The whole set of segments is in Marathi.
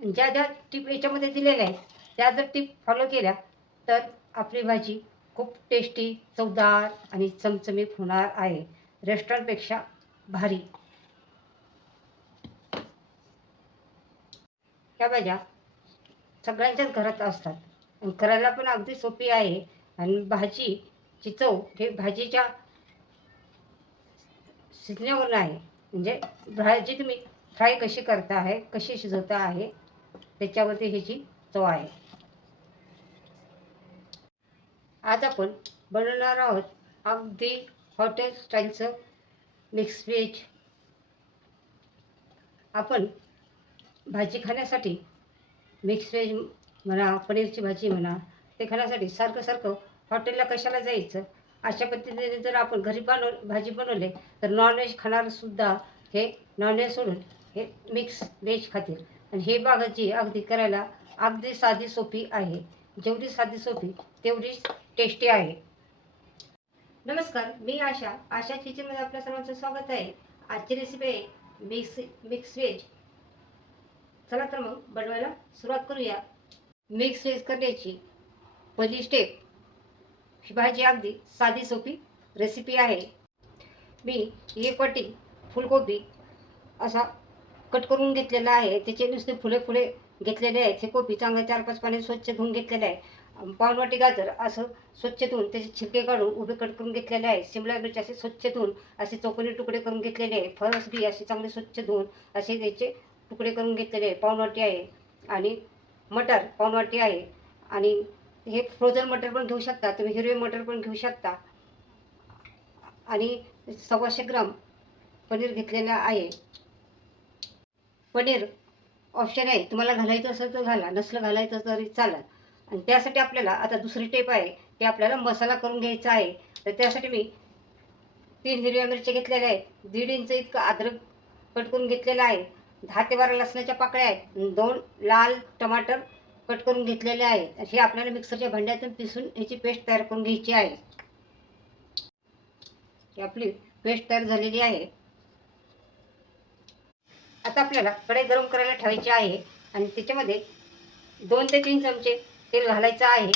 ज्या ज्या टीप याच्यामध्ये दिलेल्या आहेत त्या जर टीप फॉलो केल्या तर आपली भाजी खूप टेस्टी चवदार आणि चमचमीत होणार आहे. रेस्टॉरंटपेक्षा भारी. ह्या भाज्या सगळ्यांच्याच घरात असतात. आणि करायला पण अगदी सोपी आहे. आणि भाजीची चव हे भाजीच्या शिजण्यावरून आहे. म्हणजे भाजी तुम्ही फ्राय कशी करता आहे कशी शिजवता आहे त्याच्यावरती ह्याची चव आहे. आज आपण बनवणार आहोत अगदी हॉटेल स्टाईलचं मिक्स व्हेज आपण भाजी खाण्यासाठी मिक्स व्हेज म्हणा पनीरची भाजी म्हणा ते खाण्यासाठी सारखं सारखं हॉटेलला कशाला जायचं? अशा पद्धतीने जर आपण घरी बनव भाजी बनवले तर नॉनव्हेज खाणारसुद्धा हे नॉनव्हेज सोडून हे मिक्स व्हेज खातील. आणि हे भागाची अगदी करायला अगदी साधी सोपी आहे. जेवढी साधी सोपी तेवढीच टेस्टी आहे. नमस्कार मी आशा. आशा किचनमध्ये आपल्या सर्वांचं स्वागत आहे. आजची रेसिपी आहे मिक्स मिक्स व्हेज चला तर मग बनवायला सुरुवात करूया. मिक्स व्हेज करण्याची पहिली स्टेप ही भाजी अगदी साधी सोपी रेसिपी आहे. मी एक वाटी फुलकोबी असा कट करून घेतलेला आहे. त्याचे नुसते फुले फुले घेतलेले आहेत. हे कोबी चांगलं चार पाच पाणी स्वच्छ धुवून घेतलेले आहे. पावनवाटी गाजर असं स्वच्छ धुवून त्याचे छिलके काढून उभे कट करून घेतलेले आहे शिमला मिरची असे स्वच्छ धुवून असे चौकोनी तुकडे करून घेतलेले आहे. फरस बी असे चांगले स्वच्छ धुवून असे त्याचे तुकडे करून घेतलेले आहे. पाऊण वाटी आहे आणि मटर पाऊण वाटी आहे. आणि हे फ्रोझन मटर पण घेऊ शकता. तुम्ही हिरवे मटर पण घेऊ शकता. आणि सव्वाशे ग्राम पनीर घेतलेलं आहे. पनीर ऑप्शन आहे. तुम्हाला घालायचं असेल तर घाला नसलं घालायचं तरी चालेल. आणि त्यासाठी आपल्याला आता दुसरी टेप आहे ते आपल्याला मसाला करून घ्यायचा आहे. तर त्यासाठी मी तीन हिरव्या मिरच्या घेतलेल्या आहेत. दीड इंच इतकं अद्रक कट करून घेतलेलं आहे. दहा ते बारा लसणाच्या पाकळ्या आहेत. दोन लाल टमाटर कट करून घेतलेले आहेत. हे आपल्याला मिक्सरच्या भांड्यातून पिसून ह्याची पेस्ट तयार करून घ्यायची आहे. ही आपली पेस्ट तयार झालेली आहे. आपल्याला कढई गरम करायला ठेवायची आहे. आणि त्याच्यामध्ये दोन ते तीन चमचे तेल घालायचं आहे.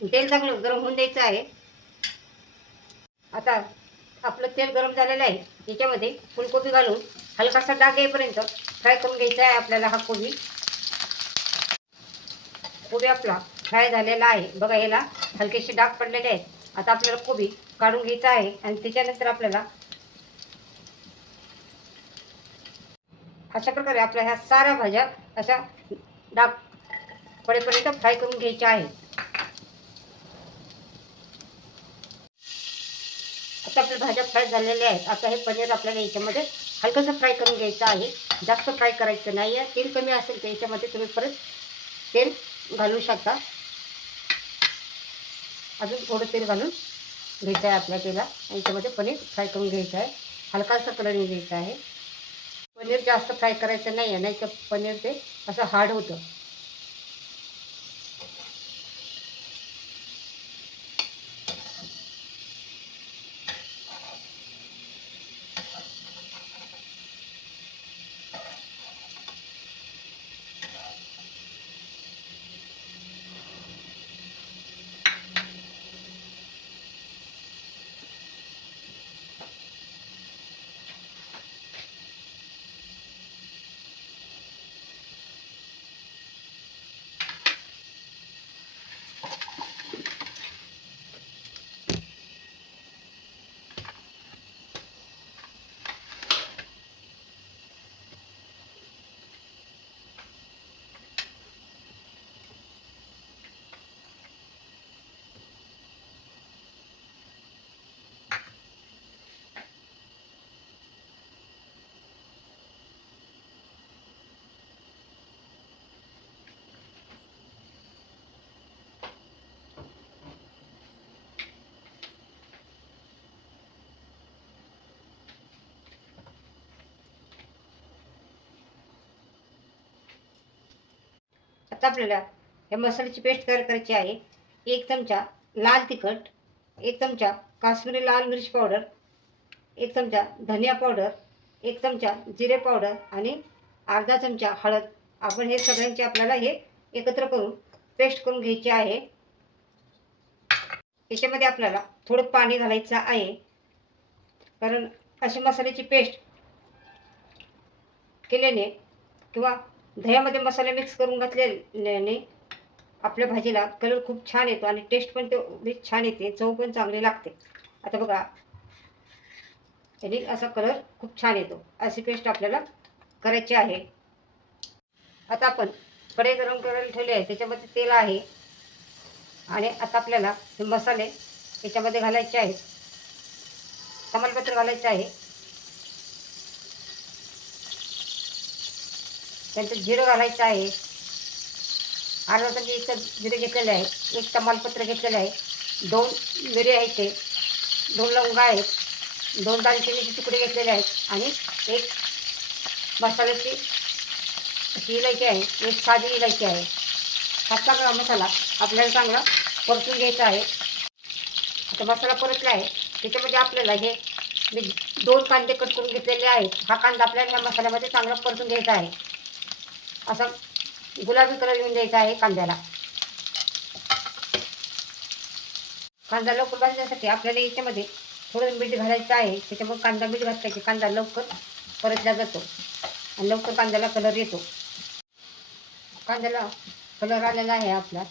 तेल चांगलं गरम होऊन द्यायचं आहे. आता आपलं तेल गरम झालेलं आहे. याच्यामध्ये फुलकोबी घालून हलकासा डाग येईपर्यंत फ्राय करून घ्यायचा आहे आपल्याला हा कोबी. कोबी आपला फ्राय झालेला आहे. बघा याला हलकेसे डाग पडलेले आहेत. आता आपल्याला कोबी काढून घ्यायचा आहे. आणि त्याच्यानंतर आपल्याला अशा प्रकारे आपल्या ह्या साऱ्या भाज्या अशा डाग पडेपर्यंत फ्राय करून घ्यायच्या आहेत. आता आपल्या भाज्या फ्राय झालेल्या आहेत. आता हे पनीर आपल्याला याच्यामध्ये हलकंसं फ्राय करून घ्यायचं आहे. जास्त फ्राय करायचं नाही आहे तेल कमी असेल तर याच्यामध्ये तुम्ही परत तेल घालू शकता. अजून थोडं तेल घालून घ्यायचं आहे आपल्या तेला याच्यामध्ये पनीर फ्राय करून घ्यायचं आहे. हलकासा कलर घ्यायचा आहे. पनीर जास्त फ्राय करायचं नाही आहे नाही तर पनीर ते असं हार्ड होतं. आता आपल्याला या मसाल्याची पेस्ट तयार करायची आहे. एक चमचा लाल तिखट एक चमचा काश्मीरी लाल मिरची पावडर एक चमचा धनिया पावडर एक चमचा जिरे पावडर आणि अर्धा चमचा हळद. आपण हे सगळ्यांचे आपल्याला हे एकत्र करून पेस्ट करून घ्यायची आहे. याच्यामध्ये आपल्याला थोडं पाणी घालायचं आहे. कारण अशी मसाल्याची पेस्ट केल्याने किंवा दह्यामध्ये मसाले मिक्स करून घातल्याने आपल्या भाजीला कलर खूप छान येतो आणि टेस्ट पण ते छान येते चव पण चांगली लागते. आता बघा. याने असा कलर खूप छान येतो. अशी पेस्ट आपल्याला करायची आहे. आता आपण कढई गरम करायला ठेवले आहे. त्याच्यामध्ये तेल आहे. आणि आता आपल्याला हे मसाले याच्यामध्ये घालायचे आहेत. तमालपत्र घालायचं आहे. त्यांचं जिरं घालायचं आहे. अर्धा एक जिरे घेतलेले आहे. एक तमालपत्र घेतलेलं आहे. दोन मिरे आहेत ते. दोन लवंगा आहेत. दोन दालचिनीचे तुकडे घेतलेले आहेत. आणि एक मसाल्याची अशी इलायची आहे. एक साधी इलायची आहे. हा चांगला मसाला आपल्याला चांगला परतून घ्यायचा आहे. आता मसाला परतला आहे. त्याच्यामध्ये आपल्याला हे मी दोन कांदे कट करून घेतलेले आहेत. हा कांदा आपल्याला या मसाल्यामध्ये चांगला परतून घ्यायचा आहे. असा गुलाबी कलर येऊन द्यायचा आहे कांद्याला. कांदा लवकर भाजण्यासाठी आपल्याला याच्यामध्ये थोडं मीठ घालायचं आहे त्याच्यामुळे कांदा मीठ घातल्याचे की कांदा लवकर परतला जातो आणि लवकर कांद्याला कलर येतो. कांद्याला कलर आलेला आहे आपला.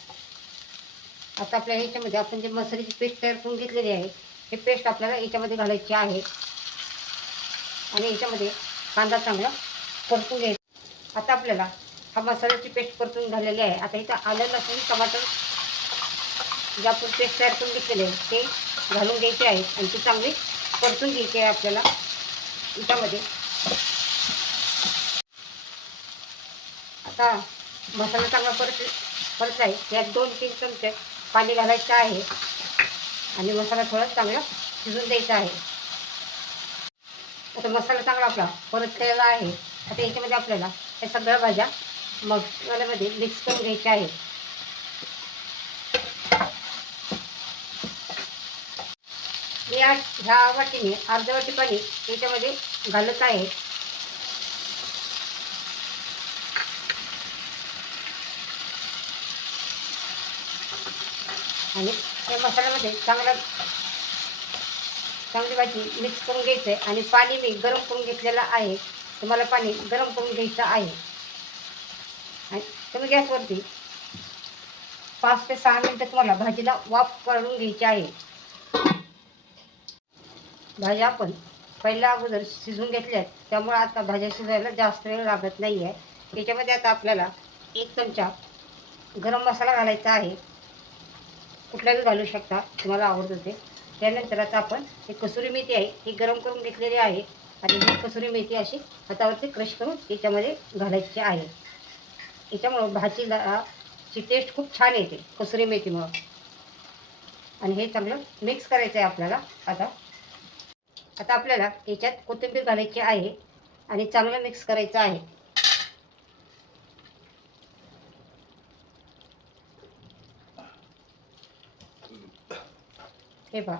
आता आपल्या याच्यामध्ये आपण जे मसाल्याची पेस्ट तयार करून घेतलेली आहे हे पेस्ट आपल्याला याच्यामध्ये घालायची आहे. आणि याच्यामध्ये कांदा चांगला परतून घ्यायचा. आता आपल्याला हा मसाल्याची पेस्ट परतून झालेली आहे. आता इथं आलं लसूण टमाटर ज्या आपण पेस्ट तयार करून घेतलेले आहे ते घालून घ्यायचे आहे आणि ती चांगली परतून घ्यायची आहे आपल्याला इथामध्ये. आता मसाला चांगला परत परत आहे. यात दोन तीन चमचे पाणी घालायचं आहे. आणि मसाला थोडा चांगला शिजून द्यायचा आहे. आता मसाला चांगला आपला परत केलेला आहे. आता याच्यामध्ये आपल्याला या सगळ्या भाज्या मसाल्यामध्ये मिक्स करून घ्यायचे आहे. मी आज ह्या वाटीने अर्ध्या वाटी पाणी याच्यामध्ये घालत आहे. आणि त्या मसाल्यामध्ये चांगला चांगली भाजी मिक्स करून घ्यायचं आहे. आणि पाणी मी गरम करून घेतलेलं आहे. तुम्हाला पाणी गरम करून घ्यायचं आहे. गॅसवरती पाच ते सहा मिनटं तुम्हाला भाजीला वाफ काढून घ्यायची आहे. भाज्या आपण पहिल्या अगोदर शिजवून आहेत त्यामुळे आता भाज्या शिजायला जास्त वेळ लागत नाही आहे याच्यामध्ये आता आपल्याला एक चमचा गरम मसाला घालायचा आहे. कुठलाही घालू शकता तुम्हाला आवडतं ते. त्यानंतर आता आपण ही कसुरी मेथी आहे ही गरम करून घेतलेली आहे. आणि ही कसुरी मेथी अशी हातावरती क्रश करून याच्यामध्ये घालायची आहे. याच्यामुळं भाजीला ची टेस्ट खूप छान येते कसुरी मेथीमुळं. आणि हे चांगलं मिक्स करायचं आहे आपल्याला आता. आता आपल्याला याच्यात कोथिंबीर घालायची आहे आणि चांगलं मिक्स करायचं आहे. हे पहा.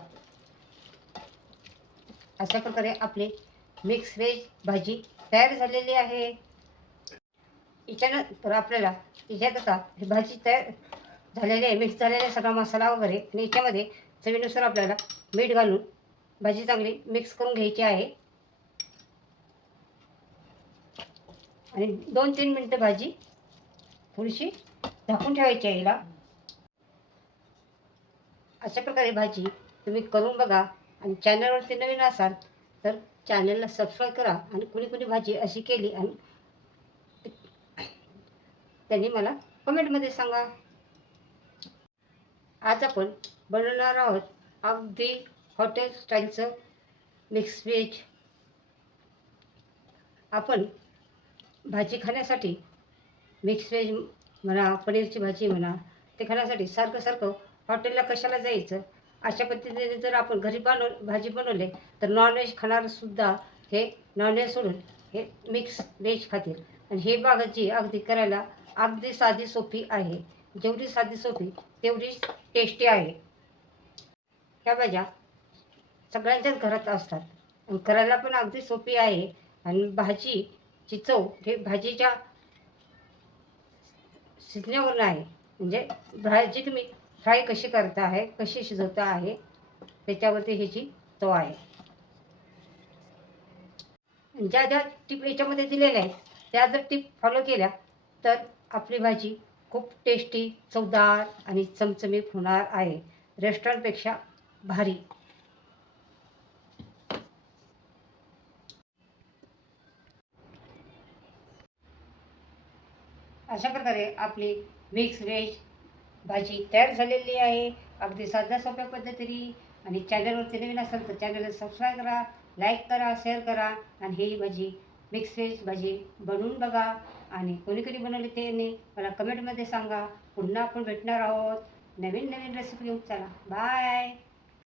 अशा प्रकारे आपली मिक्स व्हेज भाजी तयार झालेली आहे. याच्यानंतर आपल्याला याच्यात आता ही भाजी तयार झालेली आहे मिक्स झालेला आहे सगळा मसाला वगैरे आणि याच्यामध्ये चवीनुसार आपल्याला मीठ घालून भाजी चांगली मिक्स करून घ्यायची आहे. आणि दोन तीन मिनटं भाजी थोडीशी झाकून ठेवायची आहे हिला. अशा प्रकारे भाजी तुम्ही करून बघा आणि चॅनलवरती नवीन असाल तर चॅनलला सबस्क्राईब करा आणि कुणी कुणी भाजी अशी केली आणि त्यांनी मला कमेंटमध्ये सांगा. आज आपण बनवणार आहोत अगदी हॉटेल स्टाईलचं मिक्स व्हेज आपण भाजी खाण्यासाठी मिक्स व्हेज म्हणा पनीरची भाजी म्हणा ते खाण्यासाठी सारखं सारखं हॉटेलला कशाला जायचं? अशा पद्धतीने जर आपण घरी बनव भाजी बनवले तर नॉनव्हेज खाणारसुद्धा हे नॉनव्हेज सोडून हे मिक्स व्हेज खातील. आणि हे बागाची अगदी करायला अगदी साधी सोपी आहे. जेवढी साधी सोपी तेवढी टेस्टी आहे. ह्या भाज्या सगळ्यांच्याच घरात असतात. आणि करायला पण अगदी सोपी आहे. आणि भाजीची चव हे भाजीच्या शिजण्यावरून आहे म्हणजे भाजी तुम्ही फ्राय कशी करता आहे कशी शिजवता आहे त्याच्यावरती ह्याची चव आहे. ज्या ज्या टिप याच्यामध्ये दिलेल्या आहेत त्या जर टिप फॉलो केल्या तर आपली भाजी खूप टेस्टी चवदार आणि चमचमीत होणार आहे. रेस्टॉरंटपेक्षा भारी. अशा प्रकारे आपली मिक्स व्हेज भाजी तयार झालेली आहे. अगदी साध्या सोप्या पद्धतीने आणि चॅनलवरती नवीन असेल तर चॅनलला सबस्क्राईब करा लाईक करा शेअर करा आणि ही भाजी मिक्स व्हेज भाजी बनवून बघा. आणि कोणी कधी बनवली ते नाही. मला कमेंटमध्ये सांगा. पुन्हा आपण भेटणार आहोत. नवीन नवीन रेसिपी घेऊन चला. बाय